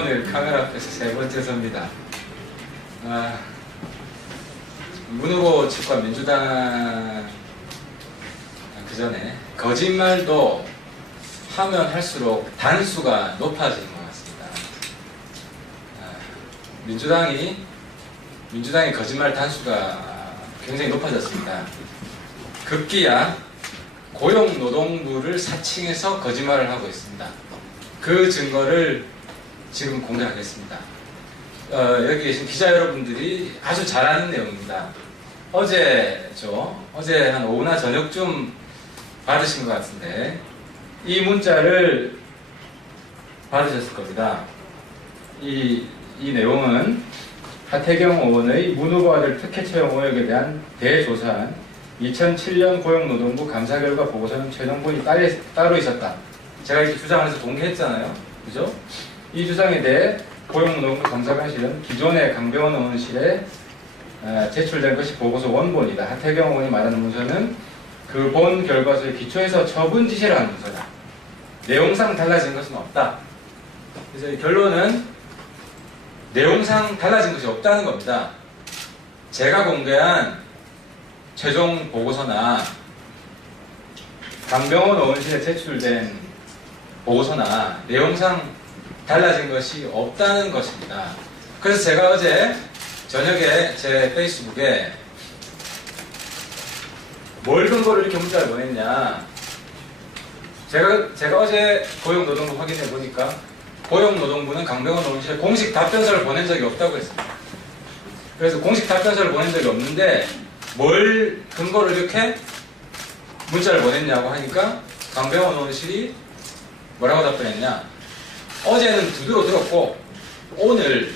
오늘 카메라 앞에서 세 번째 서입니다. 문 후보 측과 민주당 그 전에 거짓말도 하면 할수록 단수가 높아지는 것 같습니다. 민주당의 거짓말 단수가 굉장히 높아졌습니다. 급기야 고용노동부를 사칭해서 거짓말을 하고 있습니다. 그 증거를 지금 공개하겠습니다. 여기 계신 기자 여러분들이 아주 잘 아는 내용입니다. 어제 한 오후나 저녁쯤 받으신 것 같은데 이 문자를 받으셨을 겁니다. 이 내용은 하태경 의원의 문 후보 아들 특혜 채용 의혹에 대한 대조사한 2007년 고용노동부 감사 결과 보고서는 최종본이 따로 있었다. 제가 이렇게 주장을 해서 공개했잖아요. 그죠? 이 주장에 대해 고용노동부 감사관실은 기존의 강병원 의원실에 제출된 것이 보고서 원본이다. 하태경 의원이 말하는 문서는 그 본 결과서에 기초해서 처분 지시를 한 문서다. 내용상 달라진 것은 없다. 그래서 결론은 내용상 달라진 것이 없다는 겁니다. 제가 공개한 최종 보고서나 강병원 의원실에 제출된 보고서나 내용상 달라진 것이 없다는 것입니다. 그래서 제가 어제 저녁에 제 페이스북에 뭘 근거로 이렇게 문자를 보냈냐. 제가 어제 고용노동부 확인해 보니까 고용노동부는 강병원 의원실에 공식 답변서를 보낸 적이 없다고 했습니다. 그래서 공식 답변서를 보낸 적이 없는데 뭘 근거로 이렇게 문자를 보냈냐고 하니까 강병원 의원실이 뭐라고 답변했냐. 어제는 구두로 들었고 오늘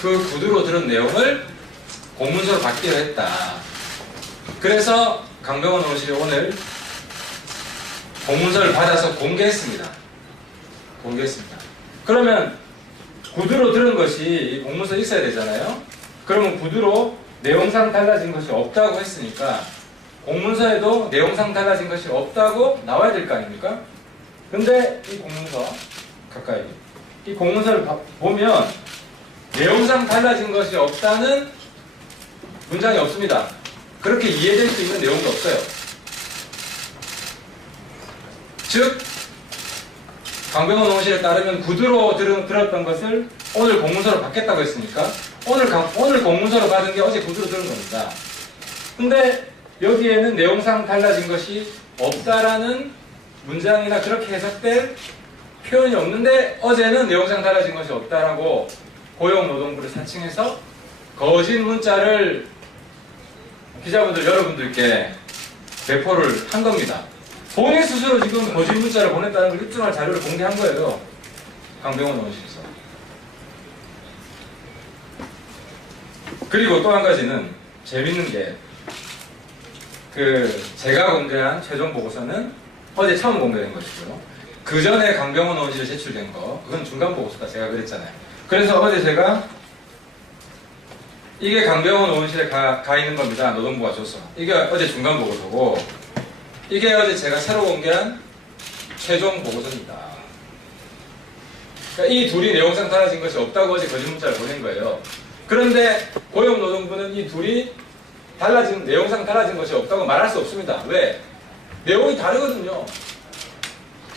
그 구두로 들은 내용을 공문서로 받기로 했다. 그래서 강병원 의원실이 오늘 공문서를 받아서 공개했습니다. 그러면 구두로 들은 것이 공문서에 있어야 되잖아요. 그러면 구두로 내용상 달라진 것이 없다고 했으니까 공문서에도 내용상 달라진 것이 없다고 나와야 될 거 아닙니까? 근데 이 공문서 가까이 이 공문서를 보면 내용상 달라진 것이 없다는 문장이 없습니다. 그렇게 이해될 수 있는 내용도 없어요. 즉 강병원 의원실에 따르면 구두로 들었던 것을 오늘 공문서로 받겠다고 했으니까 오늘 공문서로 받은 게 어제 구두로 들은 겁니다. 근데 여기에는 내용상 달라진 것이 없다라는 문장이나 그렇게 해석될 표현이 없는데 어제는 내용상 달라진 것이 없다라고 고용노동부를 사칭해서 거짓 문자를 기자분들 여러분들께 배포를 한 겁니다. 본인 스스로 지금 거짓 문자를 보냈다는 걸 입증할 자료를 공개한 거예요. 강병원 의원실에서. 그리고 또 한 가지는 재밌는 게 제가 공개한 최종 보고서는 어제 처음 공개된 것이고요. 그 전에 강병원 의원실에 제출된 거 그건 중간 보고서다 제가 그랬잖아요. 그래서 어제 제가 이게 강병원 의원실에 가 있는 겁니다. 노동부가 줘서. 이게 어제 중간 보고서고 이게 어제 제가 새로 공개한 최종 보고서입니다. 그러니까 이 둘이 내용상 달라진 것이 없다고 어제 거짓 문자를 보낸 거예요. 그런데 고용노동부는 이 둘이 내용상 달라진 것이 없다고 말할 수 없습니다. 왜? 내용이 다르거든요.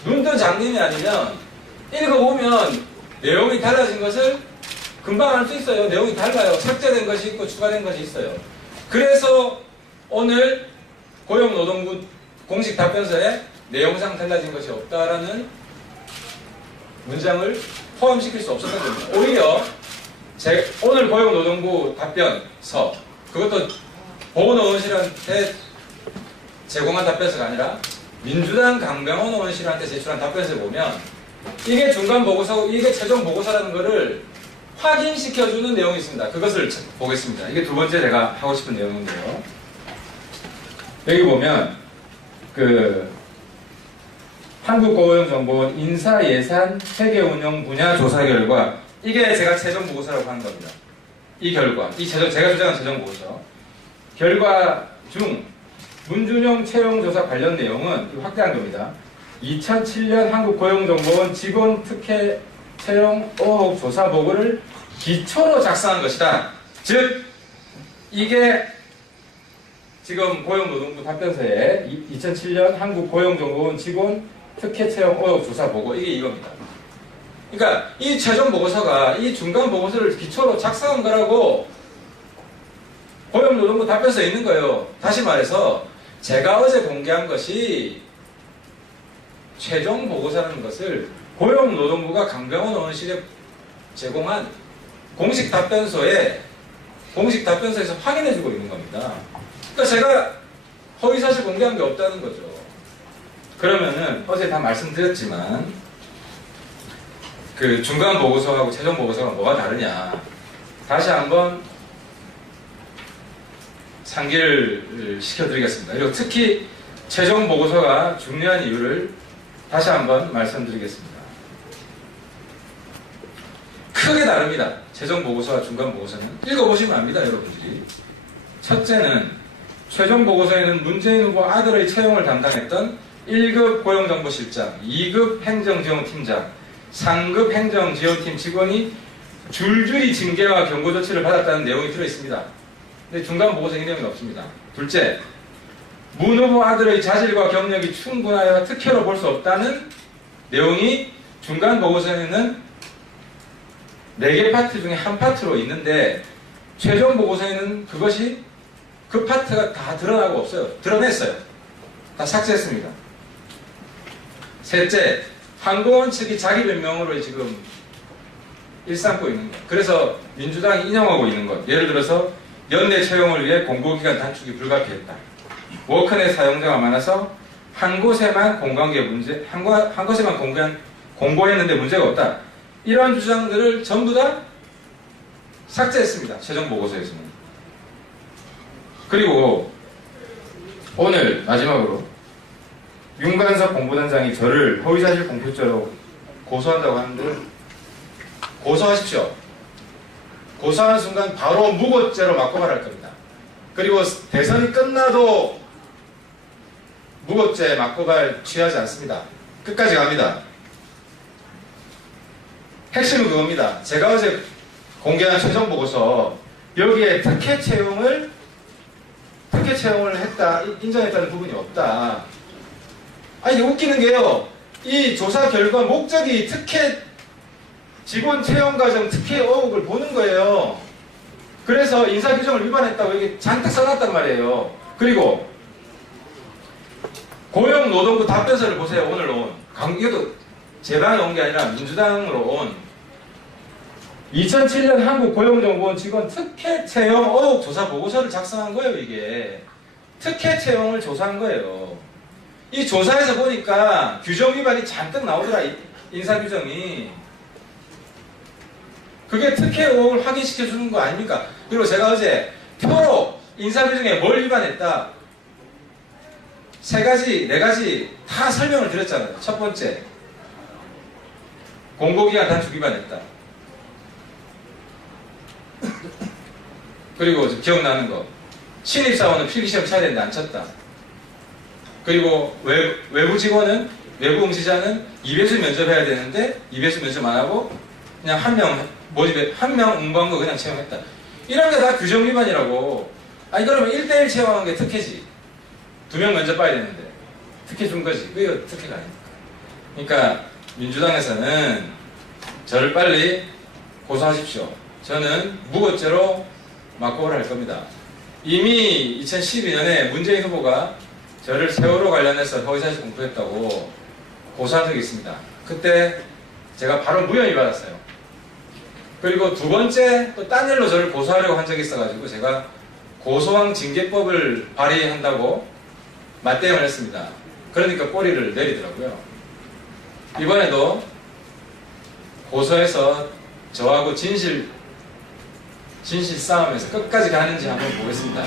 눈뜬 장님이 아니면 읽어보면 내용이 달라진 것을 금방 알 수 있어요. 내용이 달라요. 삭제된 것이 있고 추가된 것이 있어요. 그래서 오늘 고용노동부 공식 답변서에 내용상 달라진 것이 없다라는 문장을 포함시킬 수 없었던 겁니다. 오히려 오늘 고용노동부 답변서 그것도 보건의원실한테 제공한 답변서가 아니라 민주당 강병원 의원실한테 제출한 답변서에 보면 이게 중간 보고서고 이게 최종 보고서라는 것을 확인시켜주는 내용이 있습니다. 그것을 보겠습니다. 이게 두 번째 제가 하고 싶은 내용인데요. 여기 보면 한국고용정보원 인사예산 회계운영 분야 조사 결과 이게 제가 최종 보고서라고 하는 겁니다. 이 결과, 제가 주장한 최종 보고서 결과 중 문준용 채용조사 관련 내용은 확대한 겁니다. 2007년 한국고용정보원 직원 특혜 채용 의혹 조사 보고를 기초로 작성한 것이다. 즉 이게 지금 고용노동부 답변서에 2007년 한국고용정보원 직원 특혜 채용 의혹 조사 보고 이게 이겁니다. 그러니까 이 최종 보고서가 이 중간 보고서를 기초로 작성한 거라고 고용노동부 답변서에 있는 거예요. 다시 말해서 제가 어제 공개한 것이 최종 보고서라는 것을 고용노동부가 강병원 의원실에 제공한 공식 답변서에서 확인해주고 있는 겁니다. 그러니까 제가 허위사실 공개한 게 없다는 거죠. 그러면은 어제 다 말씀드렸지만 그 중간 보고서하고 최종 보고서가 뭐가 다르냐 다시 한번 상기를 시켜드리겠습니다. 그리고 특히 최종 보고서가 중요한 이유를 다시 한번 말씀드리겠습니다. 크게 다릅니다. 최종 보고서와 중간 보고서는. 읽어보시면 압니다, 여러분들이. 첫째는 최종 보고서에는 문재인 후보 아들의 채용을 담당했던 1급 고용정보실장, 2급 행정지원팀장, 3급 행정지원팀 직원이 줄줄이 징계와 경고 조치를 받았다는 내용이 들어있습니다. 근데 중간 보고서에 이 내용이 없습니다. 둘째, 문 후보 아들의 자질과 경력이 충분하여 특혜로 볼 수 없다는 내용이 중간 보고서에는 4개 파트 중에 한 파트로 있는데 최종 보고서에는 그것이 그 파트가 다 드러나고 없어요. 드러냈어요. 다 삭제했습니다. 셋째, 항공원 측이 자기 변명으로 지금 일삼고 있는 것. 그래서 민주당이 인용하고 있는 것. 예를 들어서 연내 채용을 위해 공고기간 단축이 불가피했다. 워크넷 사용자가 많아서 한 곳에만 공고했는데 문제가 없다. 이러한 주장들을 전부 다 삭제했습니다. 최종 보고서에서는. 그리고 오늘 마지막으로 윤관석 공보단장이 저를 허위사실 공표죄로 고소한다고 하는데 고소하십시오. 고소하는 순간 바로 무고죄로 맞고 말할 겁니다. 그리고 대선이 끝나도 무고죄 맞고발 취하지 않습니다. 끝까지 갑니다. 핵심은 그겁니다. 제가 어제 공개한 최종 보고서 여기에 특혜 채용을 했다, 인정했다는 부분이 없다. 아니 웃기는 게요. 이 조사 결과 목적이 특혜 직원 채용 과정 특혜 의혹을 보는 거예요. 그래서 인사규정을 위반했다고 이게 잔뜩 써놨단 말이에요. 그리고 고용노동부 답변서를 보세요. 오늘 온. 이것도 제 방에 온 게 아니라 민주당으로 온 2007년 한국고용정보원 직원 특혜 채용 의혹 조사 보고서를 작성한 거예요. 이게 특혜 채용을 조사한 거예요. 이 조사에서 보니까 규정 위반이 잔뜩 나오더라. 인사규정이. 그게 특혜 의혹을 확인시켜주는 거 아닙니까? 그리고 제가 어제 표로 인사규정에 뭘 위반했다 3가지, 4가지 다 설명을 드렸잖아요. 첫 번째, 공고기간 단축 위반했다. 그리고 기억나는 거, 신입사원은 필기시험 쳐야 되는데 안 쳤다. 그리고 외부 직원은, 외부 응시자는 2배수 면접해야 되는데 2배수 면접 안 하고 그냥 한 명 응모한 거 그냥 채용했다. 이런 게 다 규정 위반이라고. 아니 그러면 1대1 채용한 게 특혜지. 2명 면접 봐야 되는데 특혜 준 거지. 그게 특혜가 아닙니까? 그러니까 민주당에서는 저를 빨리 고소하십시오. 저는 무고죄로 맞고를 할 겁니다. 이미 2012년에 문재인 후보가 저를 세월호 관련해서 허위사실 공표했다고 고소한 적이 있습니다. 그때 제가 바로 무혐의 받았어요. 그리고 두 번째 또 딴 일로 저를 고소하려고 한 적이 있어가지고 제가 고소왕 징계법을 발의한다고 맞대응을 했습니다. 그러니까 꼬리를 내리더라고요. 이번에도 고소해서 저하고 진실 싸움에서 끝까지 가는지 한번 보겠습니다.